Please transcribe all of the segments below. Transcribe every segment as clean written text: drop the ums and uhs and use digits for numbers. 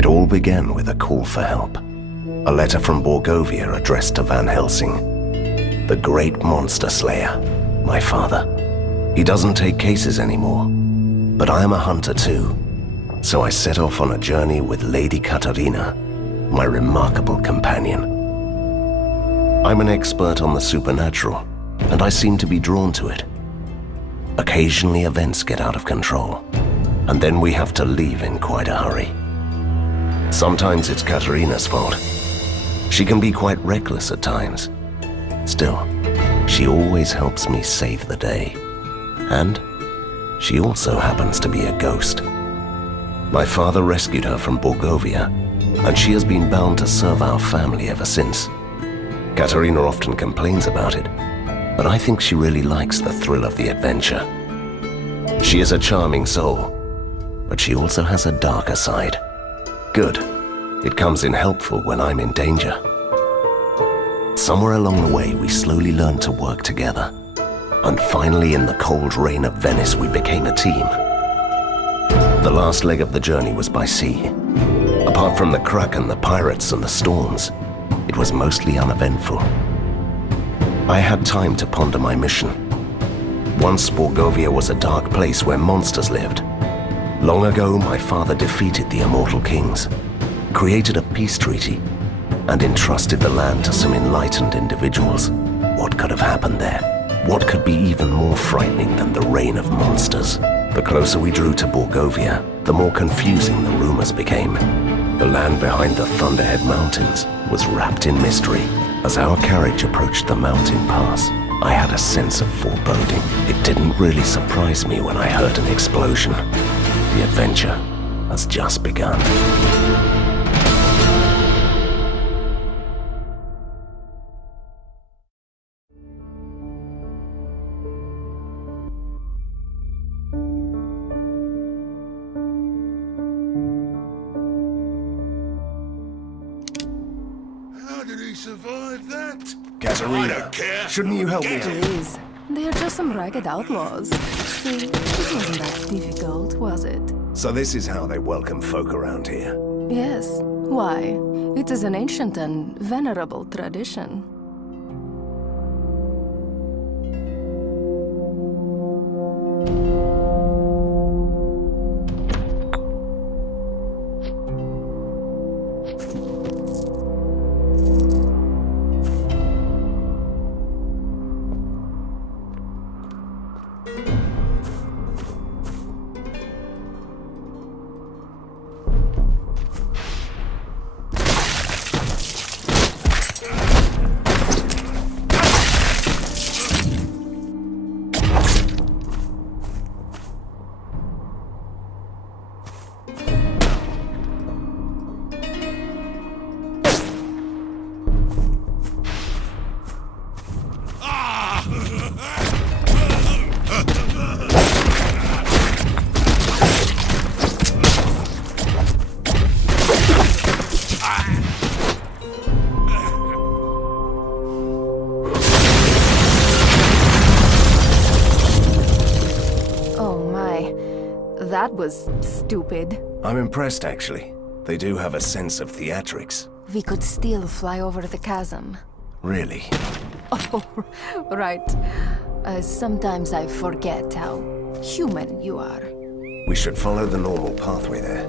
It all began with a call for help. A letter from Borgovia addressed to Van Helsing, the great monster slayer, my father. He doesn't take cases anymore, but I am a hunter too. So I set off on a journey with Lady Katarina, my remarkable companion. I'm an expert on the supernatural, and I seem to be drawn to it. Occasionally events get out of control, and then we have to leave in quite a hurry. Sometimes it's Katarina's fault. She can be quite reckless at times. Still, she always helps me save the day. And she also happens to be a ghost. My father rescued her from Borgovia, and she has been bound to serve our family ever since. Katarina often complains about it, but I think she really likes the thrill of the adventure. She is a charming soul, but she also has a darker side. Good. It comes in helpful when I'm in danger. Somewhere along the way, we slowly learned to work together. And finally, in the cold rain of Venice, we became a team. The last leg of the journey was by sea. Apart from the Kraken, the pirates, and the storms, it was mostly uneventful. I had time to ponder my mission. Once Borgovia was a dark place where monsters lived. Long ago, my father defeated the immortal kings, created a peace treaty, and entrusted the land to some enlightened individuals. What could have happened there? What could be even more frightening than the reign of monsters? The closer we drew to Borgovia, the more confusing the rumors became. The land behind the Thunderhead Mountains was wrapped in mystery. As our carriage approached the mountain pass, I had a sense of foreboding. It didn't really surprise me when I heard an explosion. The adventure has just begun. How did he survive that? Katarina, I don't care. Shouldn't you help me? Please, they are just some ragged outlaws. See, it wasn't that difficult, was it? So this is how they welcome folk around here. Yes. Why? It is an ancient and venerable tradition. That was stupid. I'm impressed, actually. They do have a sense of theatrics. We could still fly over the chasm. Really? Oh, right. Sometimes I forget how human you are. We should follow the normal pathway there.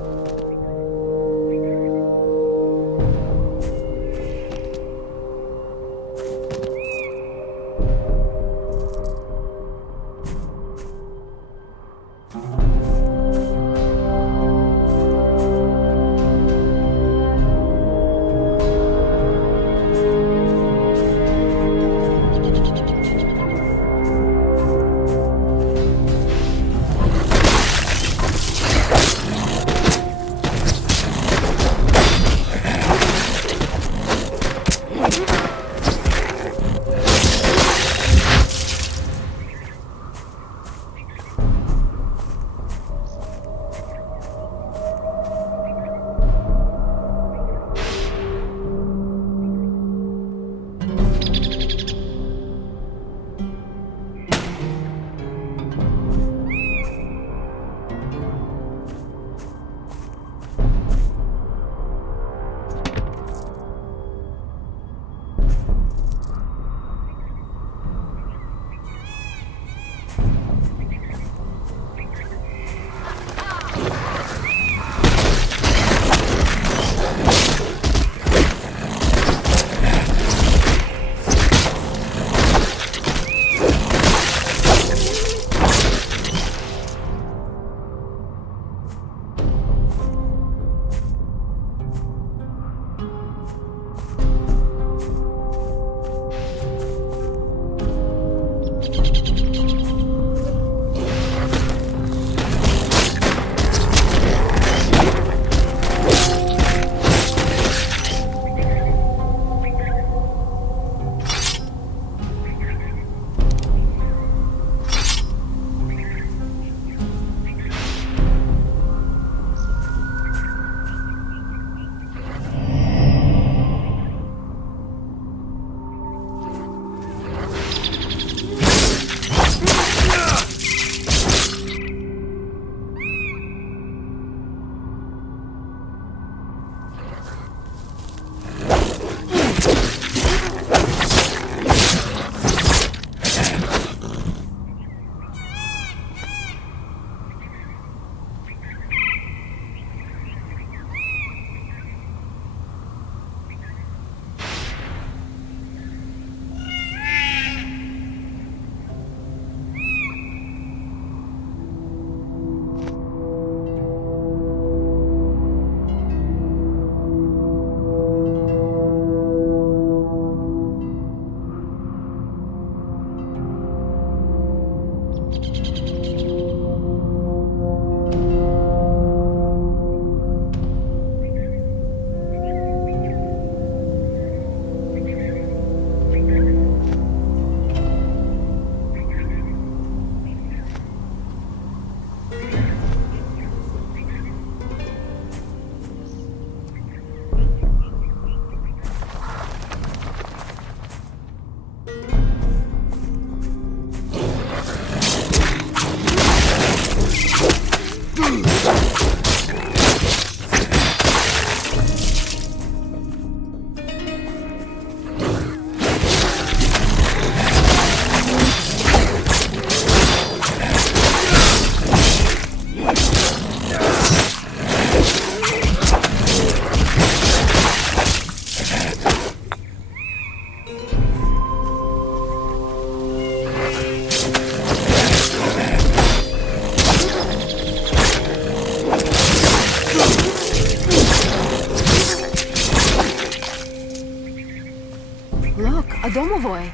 Look, a domovoi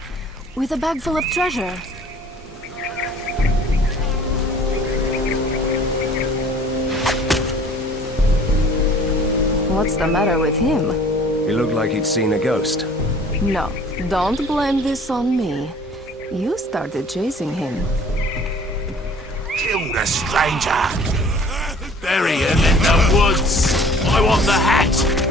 with a bag full of treasure. What's the matter with him? He looked like he'd seen a ghost. No, don't blame this on me. You started chasing him. Kill the stranger! Bury him in the woods! I want the hat!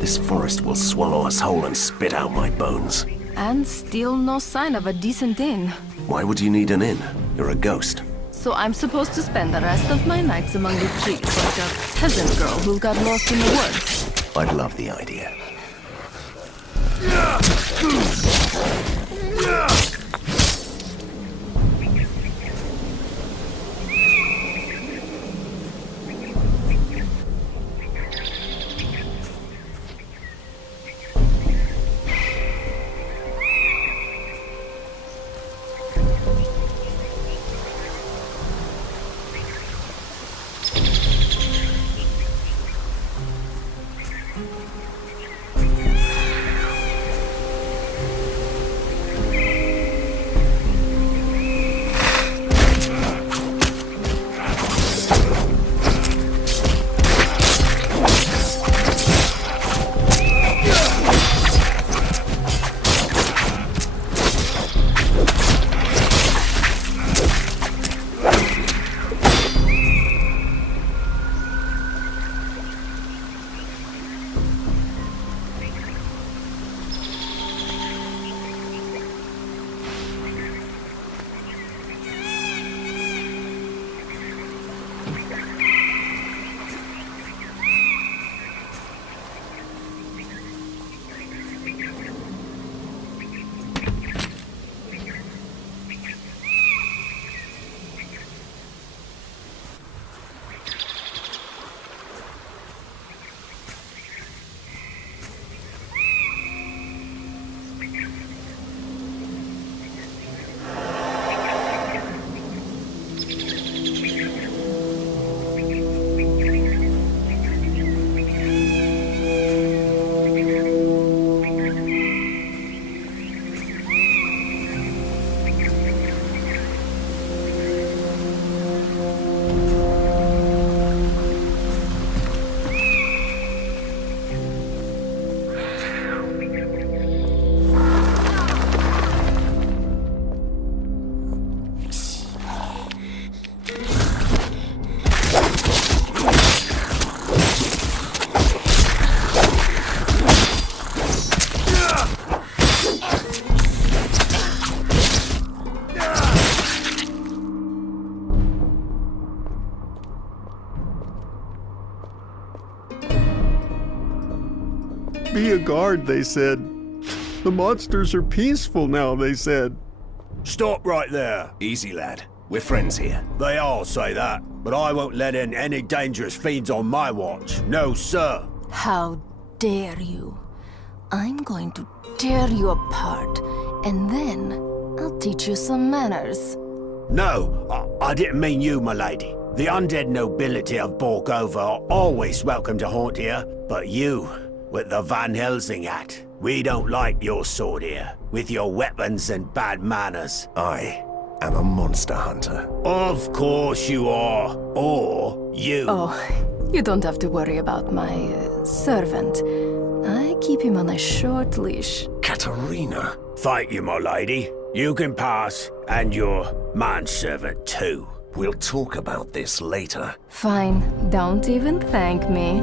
This forest will swallow us whole and spit out my bones. And still no sign of a decent inn. Why would you need an inn? You're a ghost. So I'm supposed to spend the rest of my nights among the trees like a peasant girl who got lost in the woods. I'd love the idea. Be a guard, they said. The monsters are peaceful now, they said. Stop right there. Easy, lad. We're friends here. They all say that, but I won't let in any dangerous fiends on my watch. No, sir. How dare you? I'm going to tear you apart, and then I'll teach you some manners. No, I didn't mean you, my lady. The undead nobility of Borgova are always welcome to haunt here, but you, with the Van Helsing hat, we don't like your sword here, with your weapons and bad manners. I am a monster hunter. Of course you are, or you. Oh, you don't have to worry about my servant. I keep him on a short leash. Katerina! Thank you, my lady. You can pass, and your manservant too. We'll talk about this later. Fine, don't even thank me.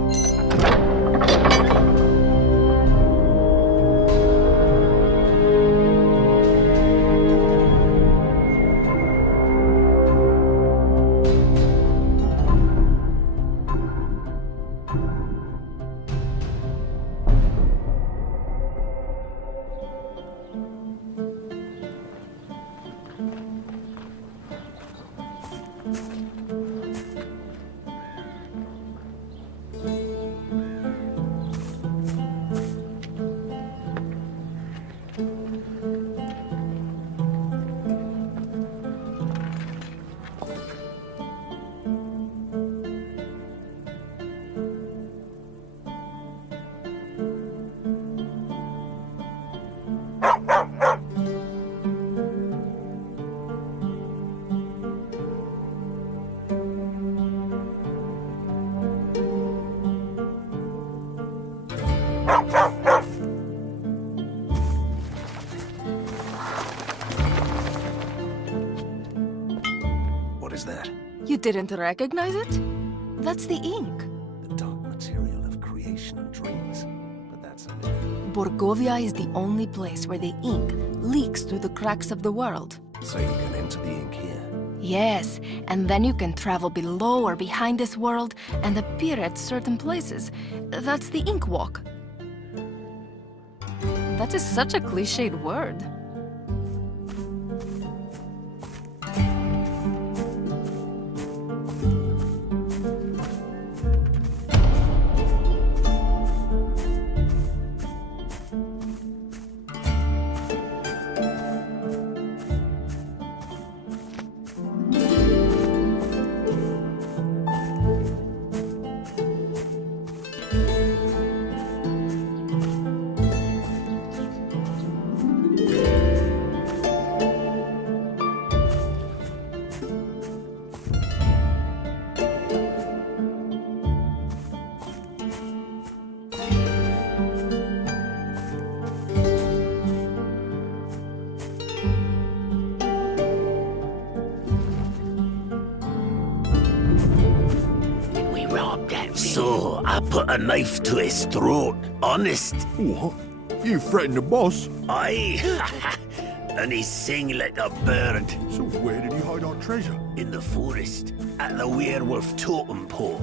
didn't recognize it? That's the ink. The dark material of creation and dreams. But that's a myth. Borgovia is the only place where the ink leaks through the cracks of the world. So you can enter the ink here. Yes, and then you can travel below or behind this world and appear at certain places. That's the ink walk. That is such a cliched word. So, I put a knife to his throat, honest. What? You threatened the boss? Aye. And he sing like a bird. So where did you hide our treasure? In the forest, at the werewolf totem pole.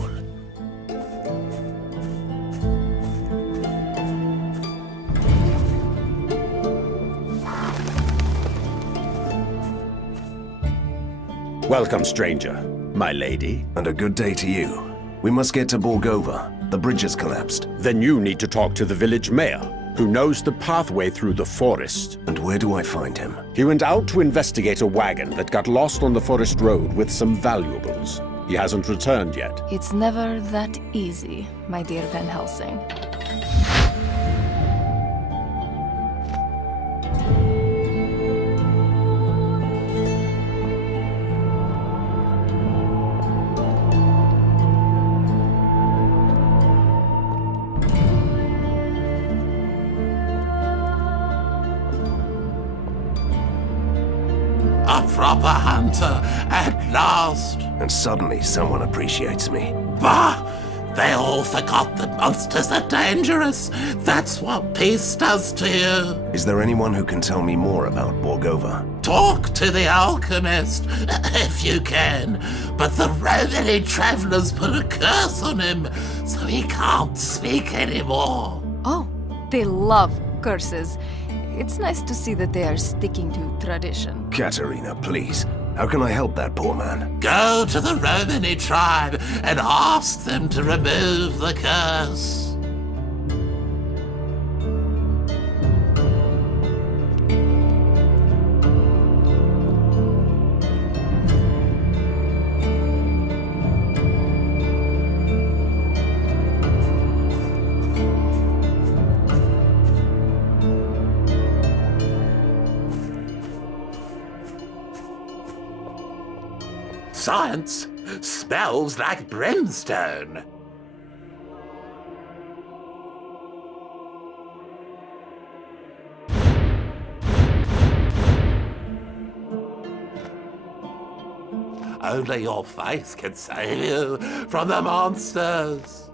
Welcome, stranger, my lady. And a good day to you. We must get to Borgova. The bridge has collapsed. Then you need to talk to the village mayor, who knows the pathway through the forest. And where do I find him? He went out to investigate a wagon that got lost on the forest road with some valuables. He hasn't returned yet. It's never that easy, my dear Van Helsing. A proper hunter, at last. And suddenly someone appreciates me. Bah! They all forgot that monsters are dangerous. That's what peace does to you. Is there anyone who can tell me more about Borgova? Talk to the alchemist, if you can. But the Romany travelers put a curse on him, so he can't speak anymore. Oh, they love curses. It's nice to see that they are sticking to tradition. Katerina, please. How can I help that poor man? Go to the Romany tribe and ask them to remove the curse. Science smells like brimstone. Only your face can save you from the monsters.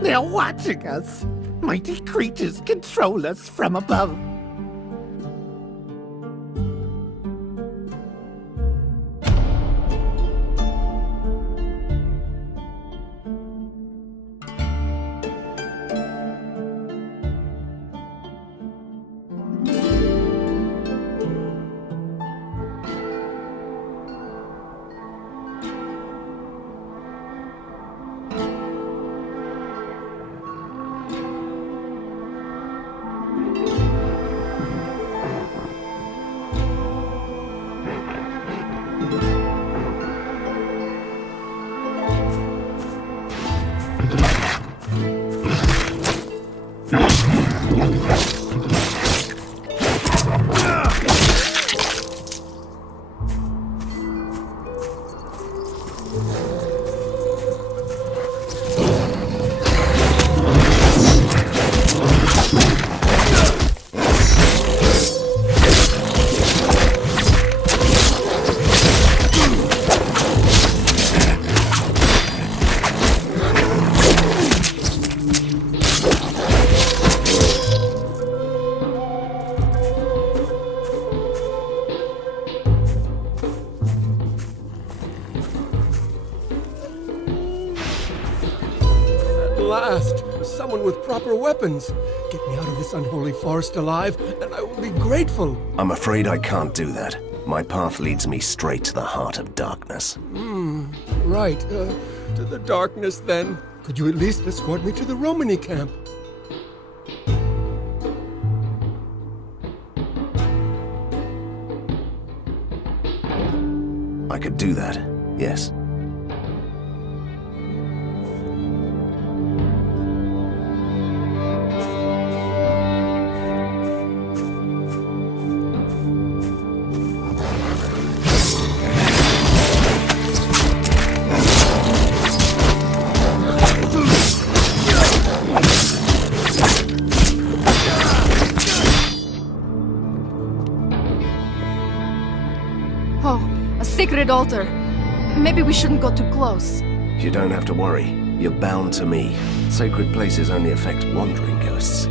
They're watching us. Mighty creatures control us from above. last. Someone with proper weapons. Get me out of this unholy forest alive, and I will be grateful. I'm afraid I can't do that. My path leads me straight to the heart of darkness. Right, to the darkness then. Could you at least escort me to the Romany camp? I could do that, yes. Oh, a sacred altar. Maybe we shouldn't go too close. You don't have to worry. You're bound to me. Sacred places only affect wandering ghosts.